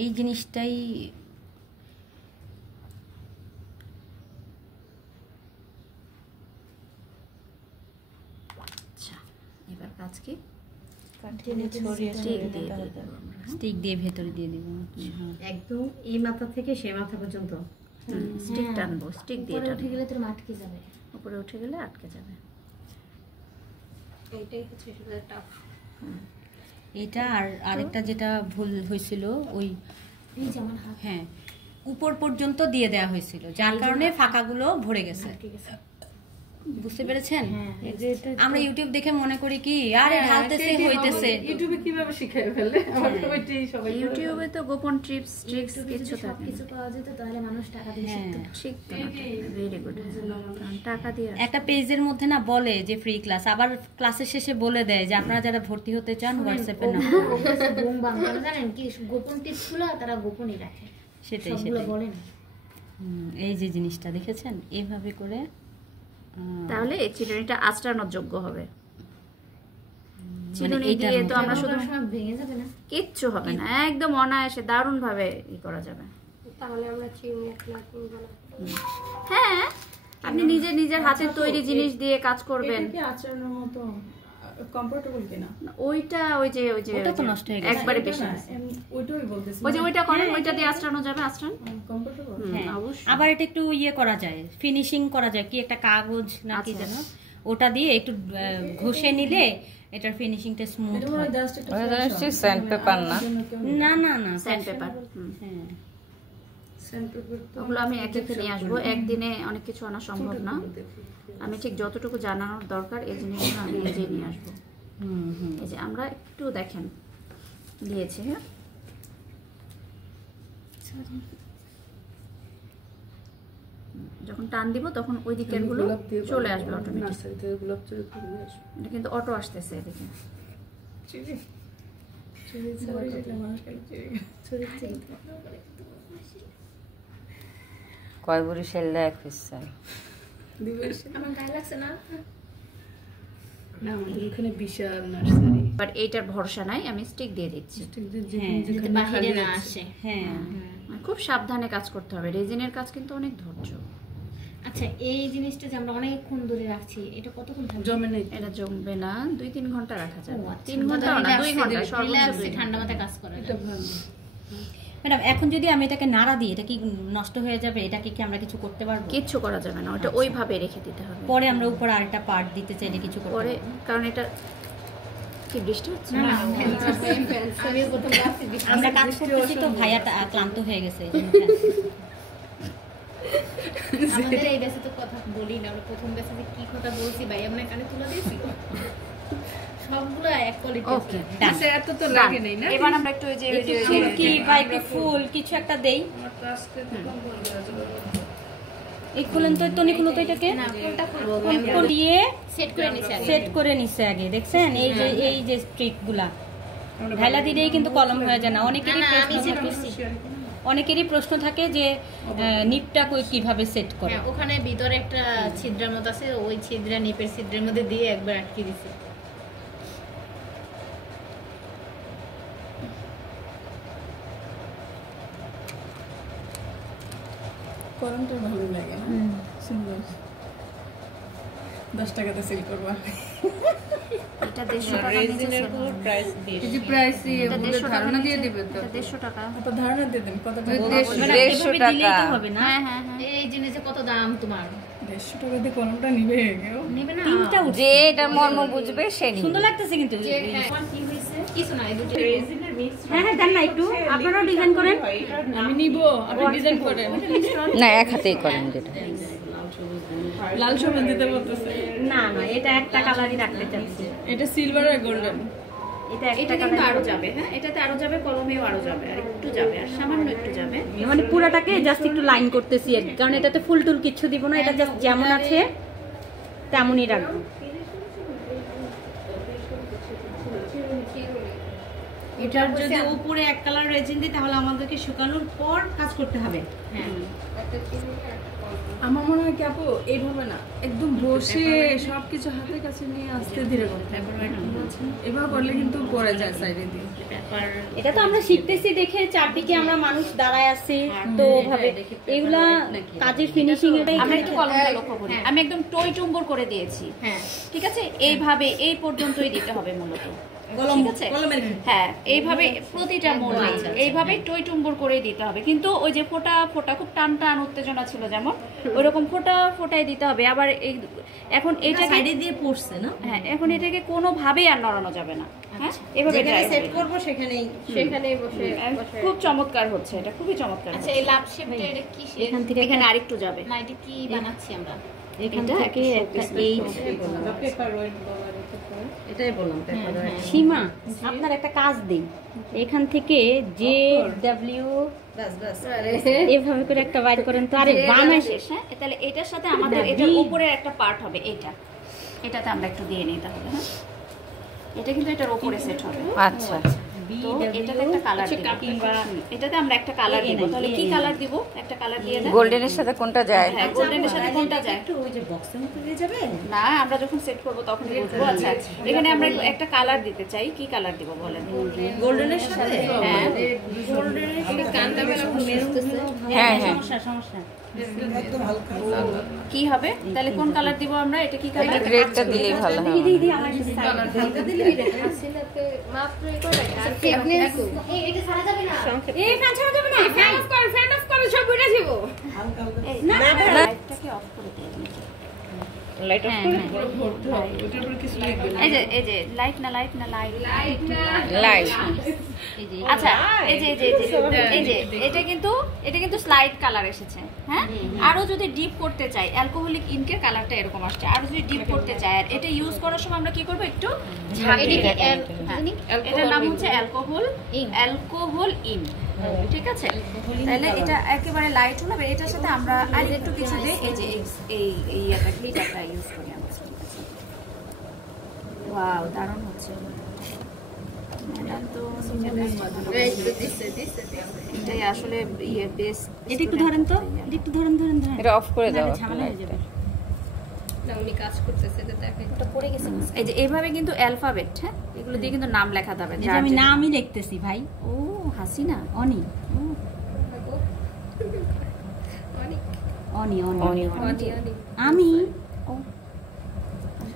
এই জিনিসটাই আচ্ছা, এবার কাজ কি স্টিক দিয়ে ভেতরে দিয়ে দিব একদম এই মাথা থেকে সেই মাথা পর্যন্ত স্টিক টানবো, স্টিক দিয়ে উঠে গেলে তোর আটকে যাবে, উপরে উঠে গেলে আটকে যাবে। এইটাই হচ্ছে সবচেয়ে টাফ। এটা আর আরেকটা যেটা ভুল হয়েছিল ওই এই যেমন হাত হ্যাঁ উপর পর্যন্ত দিয়ে দেওয়া হয়েছিল, যার কারণে ফাঁকাগুলো ভরে গেছে। বুঝতে পেরেছেন? আমরা ইউটিউব দেখে মনে করি কি আরে ঢালতেছে হইতেছে, ইউটিউবে কিভাবে শিখায় ফেলে আমার ওইটাই সবাই। ইউটিউবে তো গোপন ট্রিপস ট্রিক্স কিছু থাকে, কিছু পাওয়া যেত তাহলে মানুষ টাকা দিয়ে শিখতো। Very good. টাকা দিয়ে একটা পেজের মধ্যে না বলে যে ফ্রি ক্লাস, আবার ক্লাসের শেষে বলে দেয় যে আপনারা যারা ভর্তি হতে চান হোয়াটসঅ্যাপে না বুম বাম জানেন কি গোপন টিপসগুলো তারা গোপনই রাখে, সেটাই সবগুলো বলে না। এই যে জিনিসটা দেখেছেন এইভাবে করে, তাহলে এই চিরুনিটা আঁচড়ানোর যোগ্য হবে। মানে চিরুনি দিয়ে তো আমরা শুধু ভেঙে যাবে না, কিচ্ছু হবে না, একদম অনায়াসে দারুণ ভাবে ই করা যাবে। তাহলে আমরা চিরুনি একটা হ্যাঁ, আপনি নিজের হাতের তৈরি জিনিস দিয়ে কাজ করবেন। এটা কি আচরণের মতো কমফোর্টেবল কিনা? ওইটা ওই যে ওটা তো নষ্ট হয়ে গেছে একবারে বেশি, ওইটাই বলতেছি। ওই যে ওইটা করেন, ওইটা দিয়ে আঁচড়ানো যাবে, আঁচড়ান। কমফোর্টেবল। হ্যাঁ, অবশ্যই। আবার এটা একটু ইয়ে করা যায়, ফিনিশিং করা যায়, কি একটা কাগজ নাকি যেন ওটা দিয়ে একটু ঘষে নিলে এটার ফিনিশিংটা স্মুথ হয়। এটা স্যান্ড পেপার না? না না না, স্যান্ড পেপার। হ্যাঁ, ওগুলো আমি একে নিয়ে আসবো, একদিনে অনেক কিছু আনা সম্ভব না। আমি ঠিক যতটুকু জানানোর দরকার এই জিনিসগুলো আমি নিজেই নিয়ে আসবো। এই যে আমরা একটু দেখেন দিয়েছি, হ্যাঁ যখন টান দিব তখন ওই দিকের গুলো চলে আসবে অটোমেটিক। এটা কিন্তু অটো আসতেছে এদিকে। কয় বুড়ি সেললে এক পিস চাই? আমার গায়ে লাগছে না। না আমাদের এখানে বিশাল নার্সারি, বাট এইটার ভরসা নাই, আমি স্টিক দিয়ে দিচ্ছি। যাতে বাহিরে না আসে। হ্যাঁ, খুব সাবধানে কাজ করতে হবে, রেজিনের কাজ কিন্তু অনেক ধৈর্য। আচ্ছা, এই জিনিসটা যে আমরা অনেকক্ষণ ধরে রাখছি এটা কতক্ষণ থাকবে? জমে নেই, এটা জমবে না, 2-3 ঘন্টা রাখা যাবে। 3 ঘন্টা ঘন্টা না, 2 ঘন্টা সর্বোচ্চ 2 ঠান্ডা মাথায় কাজ করা এটা ভালো। ম্যাডাম এখন যদি আমি এটাকে নাড়া দিই এটা কি নষ্ট হয়ে যাবে? এটাকে কি আমরা কিছু করতে পারবো? কিচ্ছু করা যাবে না, ওটা ওইভাবে রেখে দিতে হবে। পরে আমরা উপর আরেকটা পার্ট দিতে চাইলে কিছু করতে পরে পারবো? কারণ এটা কি বৃষ্টি হচ্ছে না, না, আমি প্রথম রাখছি আমরা কাজ করতেছি তো ভাইয়াটা ক্লান্ত হয়ে গেছে। আমাদের এই ব্যাচে তো কথা বলি না, আমরা প্রথম ব্যাচে যে কি কথা বলছি ভাই আমরা কানে তুলে দিয়েছি সবগুলো এক কোয়ালিটি। ওকে, আচ্ছা এত তো লাগে নাই না। এবার আমরা একটু ওই যে কি বা একটু ফুল কিছু একটা দেই। এই খুলেন তো, তনি খুলো তো এটাকে। না কোনটা করব কোন দিয়ে সেট করে নিছি আগে। সেট করে নিছে আগে, দেখছেন এই যে স্ট্রিকগুলা ঢাইলা দিলেই কিন্তু কলম হয়ে যায় না। অনেকেরই প্রশ্ন থাকে যে নিপটা কিভাবে সেট করে। হ্যাঁ, ওখানে ভিতরে একটা ছিদ্রের মতো আছে, ওই ছিদ্রা নিপের ছিদ্রের মধ্যে দিয়ে একবার আটকে দিছি। কলমটা ভালো লাগে না, সুন্দর। 10 টাকাতে সেল করবা। এটা 150 টাকা রেজিনের পুরো প্রাইস দিয়ে, এই যে প্রাইস দিয়ে বলে ধারণা দিয়ে দিবে তো। 150 টাকা। আপনি ধারণা দিয়ে দেন কত টাকা? 150 টাকা হবে না। হ্যাঁ হ্যাঁ হ্যাঁ, এই জিনিসে কত দাম তোমার? 150 টাকা দিয়ে কলমটা নিবে কেউ? নেবে না? তিনটা যে এটার মর্ম বুঝবে সে নিবে। সুন্দর লাগতেছে কিন্তু। এখন কি হইছে? কিছু না, এই দুটো রেজিনের মিক্স। হ্যাঁ হ্যাঁ, দেন না একটু, আপনারাও ডিজাইন করেন। আমি নিব, আপনি ডিজাইন করেন। না, এক হাতেই করেন যেটা। লাল সবুজ দিতে বলতেছে। না না, এটা একটা কালারই রাখতে চাচ্ছি। এটা সিলভার আর গোল্ডেন। এটা এটা একটা কিন্তু কালার, আরো যাবে। হ্যাঁ, এটাতে আরো যাবে, কলমেও আরো যাবে, আর একটু যাবে, আর সামান্য একটু যাবে। মানে পুরাটাকে জাস্ট একটু লাইন করতেছি আর কি, কারণ এটাতে ফুল টুল কিছু দিব না, এটা জাস্ট যেমন আছে তেমনই রাখবো। এটার যদি উপরে এক কালার রেজিন দিই তাহলে আমাদেরকে শুকানোর পর কাজ করতে হবে। হ্যাঁ আমার মনে হয় কি আপু এইভাবে না, একদম বসে সবকিছু হাতের কাছে নিয়ে আস্তে ধীরে করতে হবে। এভাবে করলে কিন্তু পড়ে যায় সাইডে দিয়ে। এটা তো আমরা শিখতেছি দেখে চারদিকে আমরা মানুষ দাঁড়ায় আছি, তো ওভাবে এগুলা কাজের ফিনিশিং এটাই। আমরা একটু কলমটা লক্ষ্য করি, আমি একদম টই টুম্বর করে দিয়েছি। হ্যাঁ ঠিক আছে, এইভাবে এই পর্যন্তই দিতে হবে মূলত। ঠিক আছে, হ্যাঁ এইভাবে প্রতিটা মোড়ে এইভাবে টই টুম্বর করে দিতে হবে। কিন্তু ওই যে ফোটা ফোটা খুব টান টান উত্তেজনা ছিল যেমন ওইরকম ফোটা ফোটাই দিতে হবে। আবার এই এখন এটা সাইডে দিয়ে পড়ছে না, হ্যাঁ এখন এটাকে কোনোভাবেই আর নড়ানো যাবে না। হ্যাঁ এভাবে সেট করব, সেখানেই বসে খুব চমৎকার হচ্ছে, এটা খুবই চমৎকার। আচ্ছা এই লাভ শেপটা এটা কি শেপ? এখান থেকে এখানে আরেকটু যাবে না এটা কি বানাচ্ছি আমরা? এখান থেকে একটা এইচ পেপার ওয়েট এটাই বললাম পেপার ওয়েট। সীমা আপনার একটা কাজ দেই, এখান থেকে জে ডব্লিউ এভাবে করে একটা বাইর করেন তো। আরে বানাই শেষ। হ্যাঁ তাহলে এটার সাথে আমাদের এটার উপরের একটা পার্ট হবে, এটাতে আমরা একটু দিয়ে নিই তাহলে। হ্যাঁ এটা কিন্তু এটার উপরে সেট হবে। আচ্ছা তো এটাতে একটা কালার দিব, কিংবা এটাতে আমরা একটা কালার দিব। তাহলে কি কালার দিব? একটা কালার দিয়ে দেন। গোল্ডেনের সাথে কোনটা যায়? হ্যাঁ গোল্ডেনের সাথে কোনটা যায়? একটু ওই যে বক্সের মধ্যে দিয়ে যাবে না, আমরা যখন সেট করব তখন বুঝবো। আচ্ছা এখানে আমরা একটা কালার দিতে চাই, কি কালার দিব বলেন? গোল্ডেনের সাথে। হ্যাঁ গোল্ডেনের সাথে কান্দা বেলা মেরুন। হ্যাঁ হ্যাঁ সমস্যা কি হবে তাহলে? কোন কালার দিব আমরা? এটা কি কালার? রেডটা দিলেই ভালো হয়। দিদি আমার হালকা দিলে হাসিনাতে মাত্র এই করে আর কি আপনি এই এটা ছাড়া যাবে না? এই ফ্যান ছাড়া যাবে না, ফ্যান অফ করে সব উঠে যাব। না লাইটটাকে অফ করে দিই। লাইট অফ করে এই যে লাইট না লাইট। আচ্ছা এই যে এটা কিন্তু স্লাইড কালার এসেছে। হ্যাঁ আরো যদি ডিপ করতে চাই, অ্যালকোহলিক ইনকের কালারটা এরকম আসছে, আরো যদি ডিপ করতে চাই আর এটা ইউজ করার সময় আমরা কি করব? একটু এটার নাম হচ্ছে অ্যালকোহল ইন। ঠিক আছে, তাহলে এটা একেবারে লাইট হবে। এটার সাথে আমরা আর একটু কিছু দিয়ে এই যে এই গ্লিটারটা ইউজ করি আমরা। ওয়াও দারুণ হচ্ছে। এটাই আসলে ইয়ে বেস। এটা একটু ধরেন তো, এটা একটু ধরেন। এটা অফ করে দাও। ঝামেলা হয়ে যাবে। না উনি কাজ করতেছে এটা দেখেন। এটা পড়ে গেছে। এই যে এইভাবে কিন্তু অ্যালফাবেট, হ্যাঁ এগুলো দিয়ে কিন্তু নাম লেখা যাবে। এটা আমি নামই লিখতেছি ভাই। ও হাসিনা অনি অনি অনি আমি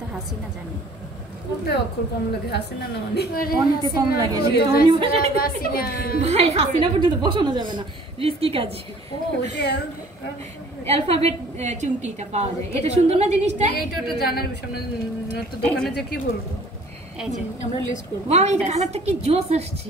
তো হাসিনা জানি। কোনটা অক্ষর কম লাগে? হাসিনা না অনেক? অনিতে কম লাগে। ভাই হাসিনা পর্যন্ত বসানো যাবে না, রিস্কি কাজ। ও ওটা অ্যালফাবেট চুমকিটা পাওয়া যায়। এটা সুন্দর না জিনিসটা? এইটা তো জানার বিষয় না, তো দোকানে যে কি বলবো এই যে আমরা লিস্ট করব। ওয়াও এই কালারটা কি জোস আসছে।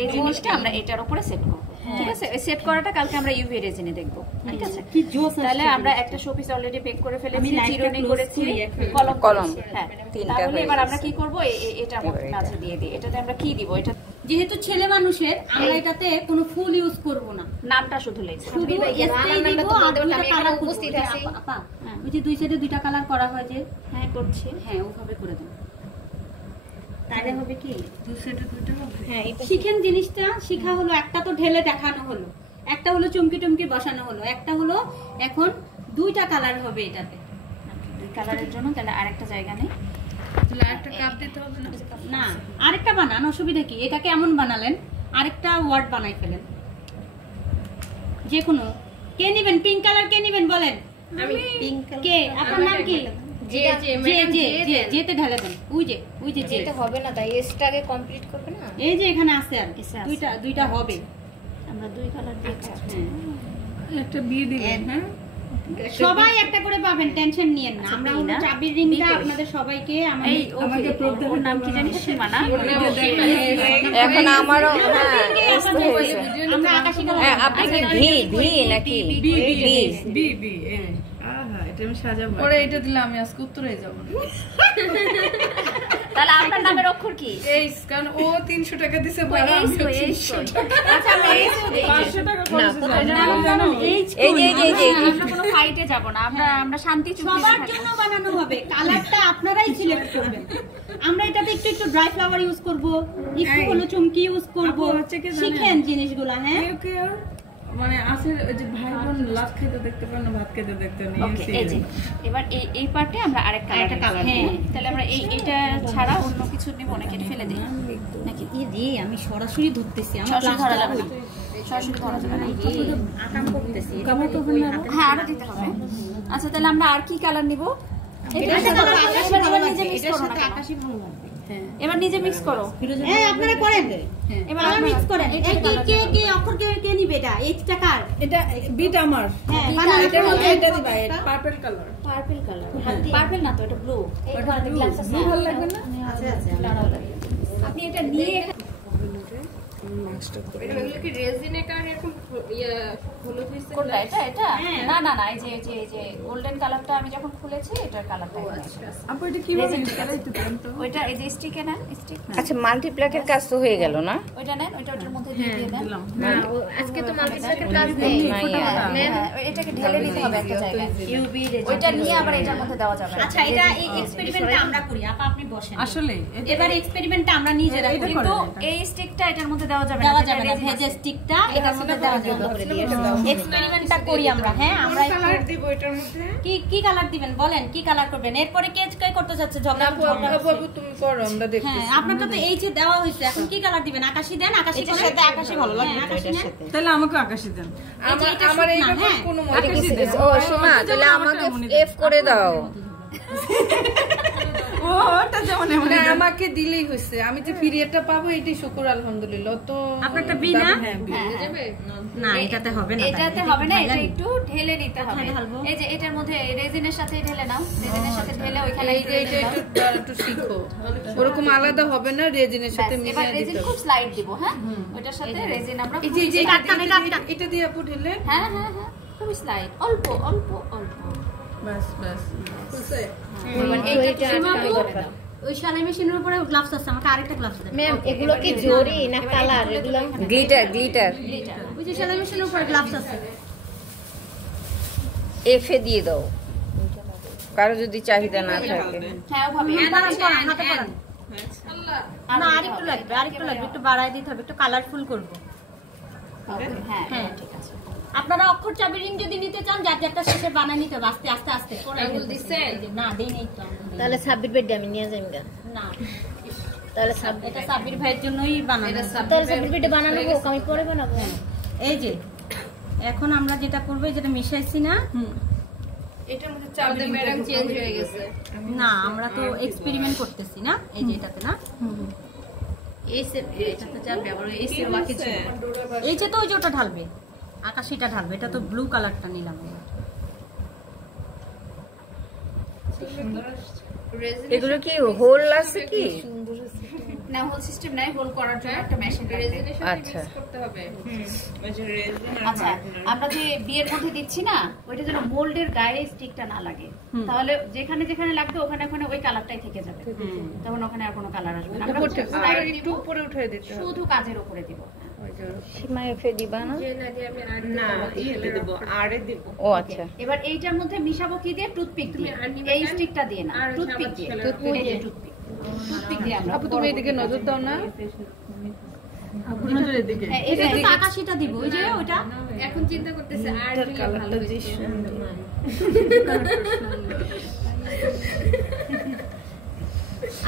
এই জিনিসটা আমরা এটার উপরে সেট করব। ঠিক আছে, এই সেট করাটা কালকে আমরা ইউভি রেজিনে দেখব। ঠিক আছে, কি জোস আসছে। তাহলে আমরা একটা শোপিস অলরেডি বেক করে ফেলেছি, আমি লাইটটা চিরুনি ক্লোজ করেছি, করি কলম কলম। হ্যাঁ তিনটা তাহলে হয়ে এবার গেছে। আমরা কি করব? এটা আমাদের কাছে দিয়ে দিই। এটাতে আমরা কি দিব? এটা যেহেতু ছেলে মানুষের, আমরা এটাতে কোনো ফুল ইউজ করব না, নামটা শুধু লিখছি। শুধু স্প্রে দিব আর দুইটা কালার উপস্থিত আছে। আপা ওই যে দুই সাইডে দুইটা কালার করা হয় যে, হ্যাঁ করছি। হ্যাঁ ওভাবে করে দেন। তাহলে হবে কি? দুই সাইডে দুইটা হবে। হ্যাঁ এটা শিখেন জিনিসটা। শিখা হলো, একটা তো ঢেলে দেখানো হলো, একটা হলো চুমকি টুমকি বসানো হলো, একটা হলো এখন দুইটা কালার হবে এটাতে। দুই কালারের জন্য তাহলে আরেকটা জায়গা নেই। তাহলে একটা কাপ দিতে হবে না? না আরেকটা বানান, অসুবিধা কি? এটাকে এমন বানালেন, আরেকটা ওয়ার্ড বানাই ফেলেন যে কোনো। কে নেবেন? পিঙ্ক কালার কে নেবেন বলেন? আমি পিঙ্ক কে? আপনার নাম কি? যেতে ঢেলে দেন। ওই যে যে এটা হবে না, তাই এসটাকে কমপ্লিট করবে না। এই যে এখানে আছে আর এসে আছে। দুইটা হবে। আমরা দুই কালার দিয়ে কাটছি। একটা বিয়ে দিবেন। হ্যাঁ সবাই একটা করে পাবেন, টেনশন নিয়েন না। আমরা হলো চাবির রিংটা আপনাদের সবাইকে এই আমাদের ওর নাম কি জানিস? সীমা না? এখন আমারও আমরা আকাশী হ্যাঁ, কালার। আপনি কি ভি নাকি? বি আহা এটা আমি সাজাবো। পরে এটা দিলে আমি আজকে উত্তরে যাব না। তাহলে আপনার নামের অক্ষর কি? এই কারণ ও 300 টাকা দিছে বড় আমি 300 টাকা। আচ্ছা আমরা 500 টাকা খরচ এই যে আমরা কোনো ফাইটে যাব না, আমরা শান্তি চুক্তি সবার জন্য বানানো হবে। কালারটা আপনারাই সিলেক্ট করবেন। আমরা এটাতে একটু একটু ড্রাই ফ্লাওয়ার ইউজ করব, একটু হলো চুমকি ইউজ করব, শিখেন জিনিসগুলো। হ্যাঁ মানে আছে ওই যে ভাই বোন লাভ খেতে দেখতে পারে না, ভাত খেতে দেখতে নেই। ওকে, এই যে এবার এই পার্টে আমরা আরেকটা কালার। হ্যাঁ, তাহলে আমরা এইটা ছাড়া অন্য কিছু নিব নাকি ফেলে দিই নাকি? ই আমি সরাসরি ধরতেছি, আমার সরাসরি ধরা যাবে না, সরাসরি ধরা যাবে না, আকাম করতেছি। হ্যাঁ আরো দিতে হবে। আচ্ছা তাহলে আমরা আর কি কালার নিব? এবার নিজে মিক্স করো। আপনারা করেন, এবার মিক্স করেন। কে অক্ষর কে নিবে? এটা এইচটা কার? এটা বিট আমার। হ্যাঁ, এটার মধ্যে এটা দিবা, পার্পল কালার। পার্পল না তো, এটা ব্লু। এই কালারটা গ্লাস আছে, ভালো লাগবে না? আচ্ছা আচ্ছা, আপনি এটা নিয়ে এগুলো কি রেজিনের কারণে এরকম হলুদ হইছে? কোনটা? এটা না না না, এই যে গোল্ডেন কালারটা আমি যখন খুলেছি এটার কালারটা। আপু এটা কিভাবে দেখাইতে পারেন তো? ওইটা এই যে স্টিকে নেন, স্টিক না, আচ্ছা মাল্টিপ্লাকের কাজ তো হয়ে গেল না? ওইটা নেন, ওইটার মধ্যে দিয়ে দেন। আজকে তো মাল্টিপ্লাকের কাজ নেই। এটাকে ঢেলে নিতে হবে একটা জায়গায়, ওইটা নিয়ে আবার এটার মধ্যে দেওয়া যাবে। আচ্ছা, এটা এই এক্সপেরিমেন্টটা আমরা করি। আপনি বসেন। আসলে এবার এক্সপেরিমেন্টটা আমরা নিজেরা করি, কিন্তু এই স্টিকটা এটার মধ্যে দেওয়া যাবে না, দেওয়া যাবে না। ভেজ স্টিকটা এটার মধ্যে দেওয়া যাবে না। এক্সপেরিমেন্টটা করি আমরা। হ্যাঁ, আমরা কালার দিব এটার মধ্যে। কি কালার দিবেন বলেন, কি কালার করবেন? এরপরে কে করতে যাচ্ছে ঝগড়া? বাবু তুমি করো, আমরা দেখি। হ্যাঁ, আপনারটা তো এই যে দেওয়া হয়েছে, এখন কি কালার দিবেন? আকাশী দেন, আকাশী করে। সাথে আকাশী ভালো লাগে, আকাশী নেন। তাহলে আমাকে আকাশী দেন। আমার এই ব্যাপারে কোনো আকাশী দেন। ও সোমা, তাহলে আমাকে এফ করে দাও। ওটা যেমন না, আমাকে দিলেই হইছে। আমি যে পিরিয়ডটা পাবো এটাই শুকর আলহামদুলিল্লাহ। তো আপনারটা বি না? হ্যাঁ, বি যাবে না, এটাতে হবে না। এটাতে হবে না, এটা একটু ঢেলে নিতে হবে। এই যে এটার মধ্যে রেজিনের সাথে ঢেলে নাও, রেজিনের সাথে ঢেলে ওইখানে এই যে এটা একটু শিখো, ওরকম আলাদা হবে না, রেজিনের সাথে এবার মিশিয়ে রেজিন দিতে খুব স্লাইড দিব। হ্যাঁ, ওইটার সাথে রেজিন আমরা এই যে এটা দিয়ে আপু ঢেলে। হ্যাঁ হ্যাঁ হ্যাঁ, খুব স্লাইড, অল্প অল্প অল্প, বাস বাস হইছে। এবার এইটা ওই সেলাই মেশিনের উপরে গ্লাভস আছে, আমাকে আরেকটা গ্লাভস দেন। ম্যাম এগুলো কি জরি না কালার? এগুলো গ্লিটার ওই যে সেলাই মেশিনের উপরে গ্লাভস আছে, এফ এ দিয়ে দাও, কারো যদি চাহিদা না থাকে। হ্যাঁ ওভাবে হাতে পরান। না, আরেকটু লাগবে, একটু বাড়ায় দিতে হবে, একটু কালারফুল করব। হ্যাঁ হ্যাঁ ঠিক আছে। আপনারা অক্ষর চাবি রিং যদি নিতে চান, যার যারটা শেষে বানায় নিতে হবে, আস্তে আস্তে আস্তে। আঙুল দিছেন? না, দেই নাই তো। তাহলে সাব্বির বেড আমি নিয়ে যাই না, তাহলে এটা সাব্বির ভাইয়ের জন্যই বানানো। তাহলে সাব্বির বেড বানানো হোক, আমি পরে বানাবো। এই যে এখন আমরা যেটা করবো, যেটা মিশাইছি না, এটার মধ্যে চাউলের ম্যাডাম চেঞ্জ হয়ে গেছে। না আমরা তো এক্সপেরিমেন্ট করতেছি না, এই যে এটাতে না, এটাতে যাবে আবার এই সে বাকি ছিল। এই যে তো ওই যে ওটা ঢালবে, আকাশিটা ঢালবে, এটা তো ব্লু কালারটা নিলাম। এগুলো কি হোল আছে কি? না, হোল সিস্টেম নাই, হোল করার জন্য একটা মেশিন রেজিনের সাথে আচ্ছা। মিক্স করতে হবে। আচ্ছা, আমরা যে বিয়ের মধ্যে দিচ্ছি না, ওইটা যেন মোল্ডের গায়ে স্টিকটা না লাগে, তাহলে যেখানে যেখানে লাগবে ওখানে ওখানে ওই কালারটাই থেকে যাবে, তখন ওখানে আর কোনো কালার আসবে না। আমরা একটু উপরে উঠে দিতে হবে। শুধু কাজের উপরে দিব। সীমা এফ এ দিবা না? যে না যে আমি আর না, ইয়েতে দেব, আরে দেব। ও আচ্ছা, এবার এইটার মধ্যে মিশাবো কি দিয়ে? টুথপিক দিয়ে। এই স্টিকটা দিয়ে না, টুথপিক দিয়ে। টুথপিক দিয়ে আমরা। আপু তুমি এদিকে নজর দাও না। আপু নজর এদিকে। হ্যাঁ, এটা তো আকাশিটা দিব, ওই যে ওটা। এখন চিন্তা করতেছে আর দিলে ভালো হতো।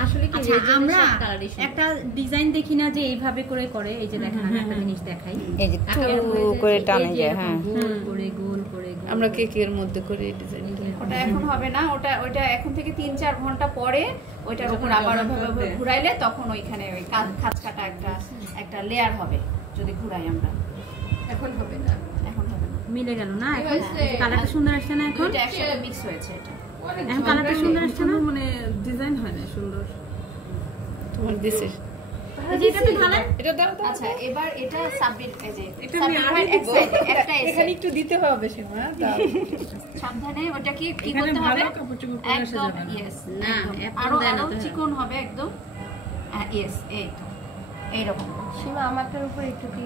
আসলে কি আমরা একটা ডিজাইন দেখি না যে এইভাবে করে করে, এই যে দেখেন আমি একটা জিনিস দেখাই, এই যে টু করে টানে যায়। হ্যাঁ, গোল করে গোল করে গোল। আমরা কেকের মধ্যে করে ডিজাইন। ওটা এখন হবে না, ওইটা এখন থেকে 3-4 ঘন্টা পরে ওইটার উপর আবার ওইভাবে ঘুরাইলে তখন ওইখানে ওই খাঁজ কাটা একটা লেয়ার হবে যদি ঘুরাই আমরা। এখন হবে না। এখন হবে না, মিলে গেল না? এখন কালারটা সুন্দর আসছে না? এখন এটা একসাথে মিক্স হয়েছে। এটা এখন কালারটা সুন্দর আসছে না? মানে ডিজাইন হয় না সুন্দর। তোমার দিছে এই যে এটাতে ঢালেন। এটা দাও দাও। আচ্ছা, এবার এটা সাবমিট, এই যে এটা আমি আরে এক সাইডে একটা এখানে একটু দিতে হবে সীমা, দাও। সাবধানে ওটা কি এখানে করতে হবে? ভালো কাপড় চোপড় পরে আসা একদম যাবে না। ইয়েস না, আরো আরো চিকন হবে একদম। ইয়েস, এই তো এইরকম সীমা আমারটার উপর একটু কি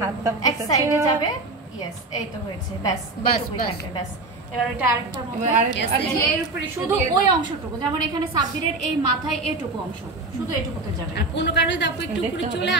এক সাইডে যাবে। ইয়েস, এই তো হয়েছে। ব্যাস বাস, এইটুকুই বাস। থাকবে, ব্যাস। এবার এটা আরেকটার মধ্যে এর উপরে শুধু ওই অংশটুকু, যেমন এখানে সাব্বিরের এই মাথায় এটুকু অংশ, শুধু এটুকুতে যাবে। আর কোনো কারণে আপু একটু উপরে চলে